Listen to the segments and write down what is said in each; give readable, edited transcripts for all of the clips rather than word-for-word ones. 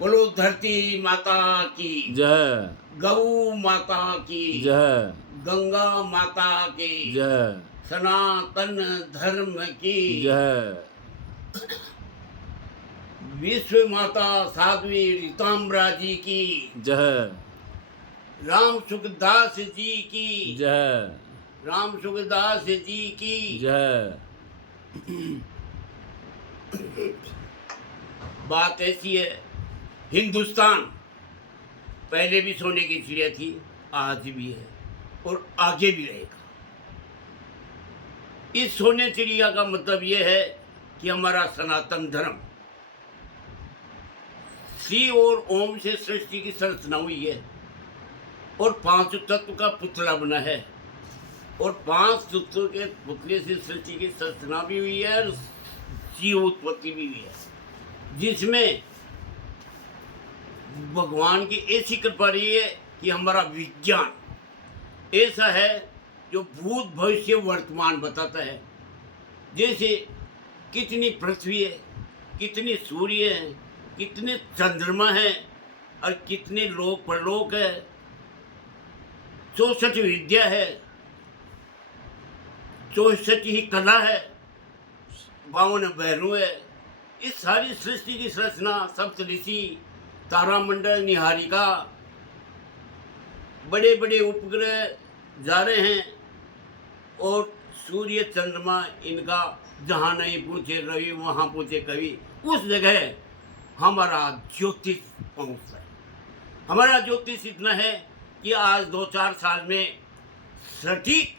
बोलो धरती माता की जय, गौ माता की जय, गंगा माता की जय, सनातन धर्म की जय, विश्व माता साध्वी रीताम्बरा जी की जय, राम सुखदास जी की जय, राम सुखदास जी की जय। बात ऐसी है, हिंदुस्तान पहले भी सोने की चिड़िया थी, आज भी है और आगे भी रहेगा। इस सोने चिड़िया का मतलब यह है कि हमारा सनातन धर्म सी और ओम से सृष्टि की संरचना हुई है और 5 तत्व का पुतला बना है और 5 तत्व के पुतले से सृष्टि की संरचना भी हुई है और जीव उत्पत्ति भी हुई है, जिसमें भगवान की ऐसी कृपा रही है कि हमारा विज्ञान ऐसा है जो भूत भविष्य वर्तमान बताता है। जैसे कितनी पृथ्वी है, कितने सूर्य हैं, कितने चंद्रमा हैं और कितने लोक परलोक है, 64 विद्या है, 64 ही कला है, 52 भैरू है। इस सारी सृष्टि की संरचना सप्तऋषि, तारामंडल, निहारिका, बड़े बड़े उपग्रह जा रहे हैं और सूर्य चंद्रमा इनका जहाँ नहीं पूछे रवि वहाँ पूछे कवि, उस जगह हमारा ज्योतिष पहुँचता है। हमारा ज्योतिष इतना है कि आज 2-4 साल में सटीक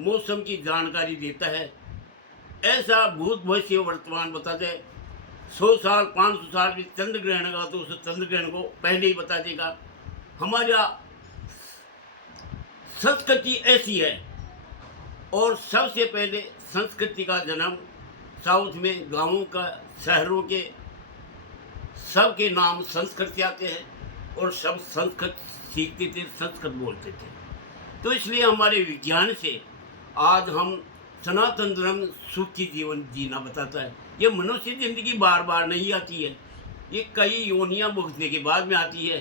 मौसम की जानकारी देता है। ऐसा भूत भविष्य वर्तमान बताते हैं। 100 साल 500 साल भी चंद्र ग्रहण का तो उस चंद्र ग्रहण को पहले ही बता देगा। हमारा संस्कृति ऐसी है और सबसे पहले संस्कृति का जन्म साउथ में गांवों का, शहरों के सबके नाम संस्कृत से आते हैं और सब संस्कृत सीखते थे, संस्कृत बोलते थे। तो इसलिए हमारे विज्ञान से आज हम सनातन धर्म सुखी जीवन जीना बताता है। ये मनुष्य जिंदगी बार बार नहीं आती है, ये कई योनियां भुगतने के बाद में आती है।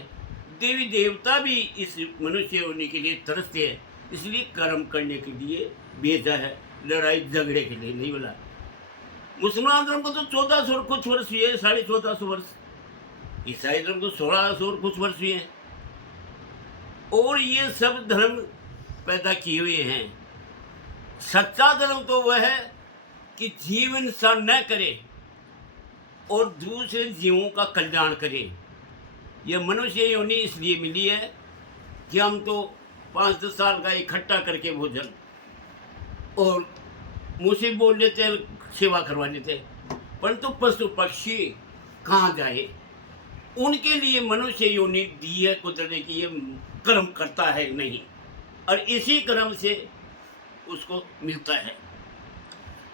देवी देवता भी इस मनुष्य होने के लिए तरसते हैं, इसलिए कर्म करने के लिए भेजा है, लड़ाई झगड़े के लिए नहीं बोला। मुसलमान धर्म को तो 1400 और कुछ वर्ष हुए, 1450 वर्ष। ईसाई धर्म को 1600 और कुछ वर्ष हुए हैं और ये सब धर्म पैदा किए हुए हैं। सच्चा धर्म तो वह है कि जीव हिंसा न करे और दूसरे जीवों का कल्याण करे। यह मनुष्य योनि इसलिए मिली है कि हम तो 5-10 साल का इकट्ठा करके भोजन और मुँह से बोल लेते, सेवा करवा लेते, परंतु पशु पक्षी कहाँ जाए? उनके लिए मनुष्य योनि दी है कुदरत ने कि ये कर्म करता है नहीं, और इसी कर्म से उसको मिलता है।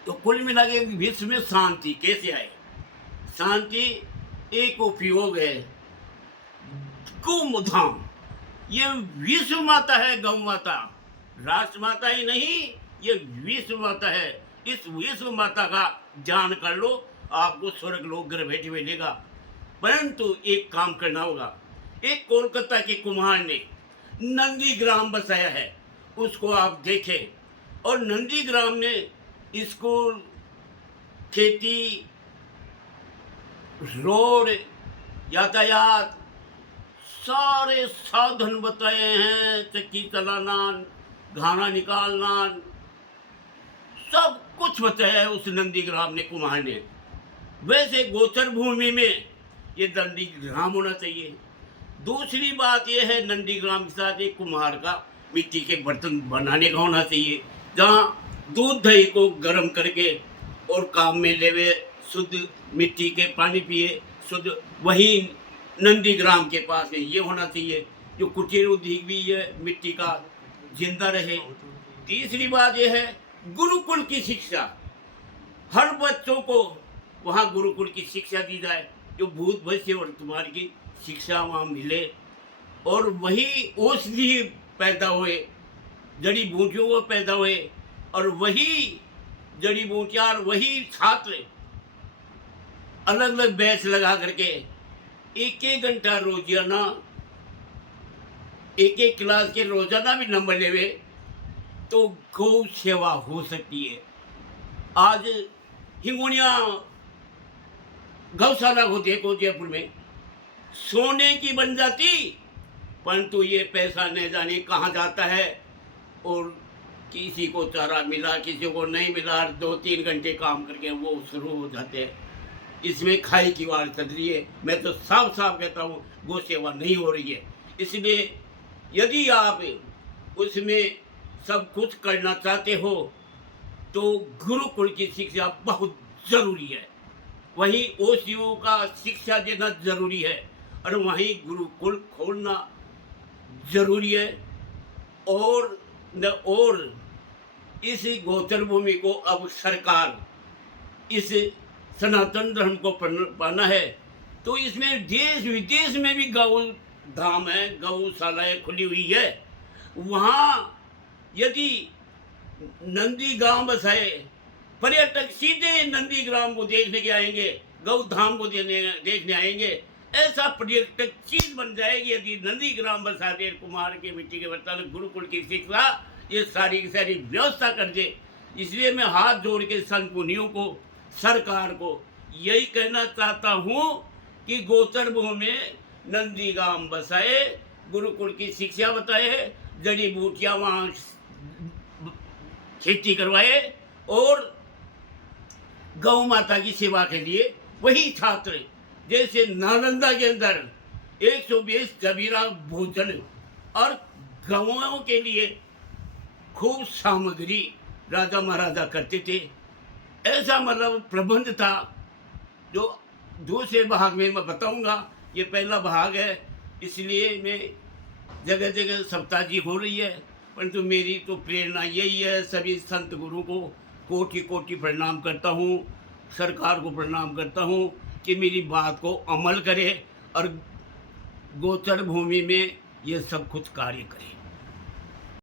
तो कुल मिला के विश्व में शांति कैसे आए? शांति एक उपयोग है, गौ-धाम। ये विश्व माता है, गौ माता, राष्ट्र माता ही नहीं, ये विश्व माता है। इस विश्व माता का ध्यान कर लो, आपको स्वर्ग लोक घर बैठे मिलेगा। परंतु एक काम करना होगा। एक कोलकाता के कुम्हार ने नंदीग्राम बसाया है, उसको आप देखें। और नंदीग्राम ने स्कूल, खेती, रोड, यातायात, सारे साधन बताए हैं। चक्की चलाना, घाना निकालना, सब कुछ बताया है उस नंदीग्राम ने, कुम्हार ने। वैसे गोचर भूमि में ये नंदीग्राम होना चाहिए। दूसरी बात यह है, नंदीग्राम के साथ एक कुम्हार का मिट्टी के बर्तन बनाने का होना चाहिए, जहाँ दूध दही को गर्म करके और काम में लेवे, शुद्ध मिट्टी के पानी पिए शुद्ध। वही नंदीग्राम के पास है, ये होना चाहिए। जो कुटीर उद्योग भी ये मिट्टी का जिंदा रहे। तीसरी बात यह है, गुरुकुल की शिक्षा, हर बच्चों को वहाँ गुरुकुल की शिक्षा दी जाए, जो भूत भविष्य वर्तमान की शिक्षा वहाँ मिले। और वही औषधि पैदा हुए, जड़ी बूटियों को पैदा हुए, और वही जड़ी बूटियाँ और वही छात्र अलग अलग बैच लगा करके एक एक घंटा रोजाना, एक एक क्लास के रोजाना भी नंबर लेवे तो गौ सेवा हो सकती है। आज हिंगोनिया गौशाला को देखो जयपुर में, सोने की बन जाती, परंतु ये पैसा न जाने कहाँ जाता है, और किसी को चारा मिला किसी को नहीं मिला, 2-3 घंटे काम करके वो शुरू हो जाते हैं। इसमें खाई की वार चल रही है। मैं तो साफ साफ कहता हूँ गौ सेवा नहीं हो रही है। इसलिए यदि आप उसमें सब कुछ करना चाहते हो तो गुरुकुल की शिक्षा बहुत जरूरी है, वहीं ओसियों का शिक्षा देना जरूरी है, और वहीं गुरुकुल खोलना जरूरी है। और इस गोचर भूमि को अब सरकार इस सनातन धर्म को पाना है, तो इसमें देश विदेश में भी गौ धाम है, गौशालाएं खुली हुई है। वहाँ यदि नंदी ग्राम बसाए, पर्यटक सीधे नंदी ग्राम को देखने के आएंगे, गौ धाम को देखने आएंगे। ऐसा पर्यटक चीज बन जाएगी यदि नंदी ग्राम बसा दे, कुमार के मिट्टी के बर्तन, गुरुकुल की शिक्षा, ये सारी की सारी व्यवस्था कर दे। इसलिए मैं हाथ जोड़ के संत मुनियों को, सरकार को यही कहना चाहता हूँ कि गोचर भूमि में नंदी ग्राम बसाए, गुरुकुल की शिक्षा बताए, जड़ी बूटियाँ वहाँ खेती करवाए, और गौ माता की सेवा के लिए वही छात्र जैसे नालंदा के अंदर 120 जबीरा भोजन और गौओं के लिए खूब सामग्री राजा महाराजा करते थे, ऐसा मतलब प्रबंध था, जो दूसरे भाग में मैं बताऊंगा। ये पहला भाग है, इसलिए मैं जगह जगह सप्ताह जी हो रही है, परंतु मेरी तो प्रेरणा यही है। सभी संत गुरु को कोटि कोटि प्रणाम करता हूँ, सरकार को प्रणाम करता हूँ कि मेरी बात को अमल करे और गोचर भूमि में ये सब कुछ कार्य करे।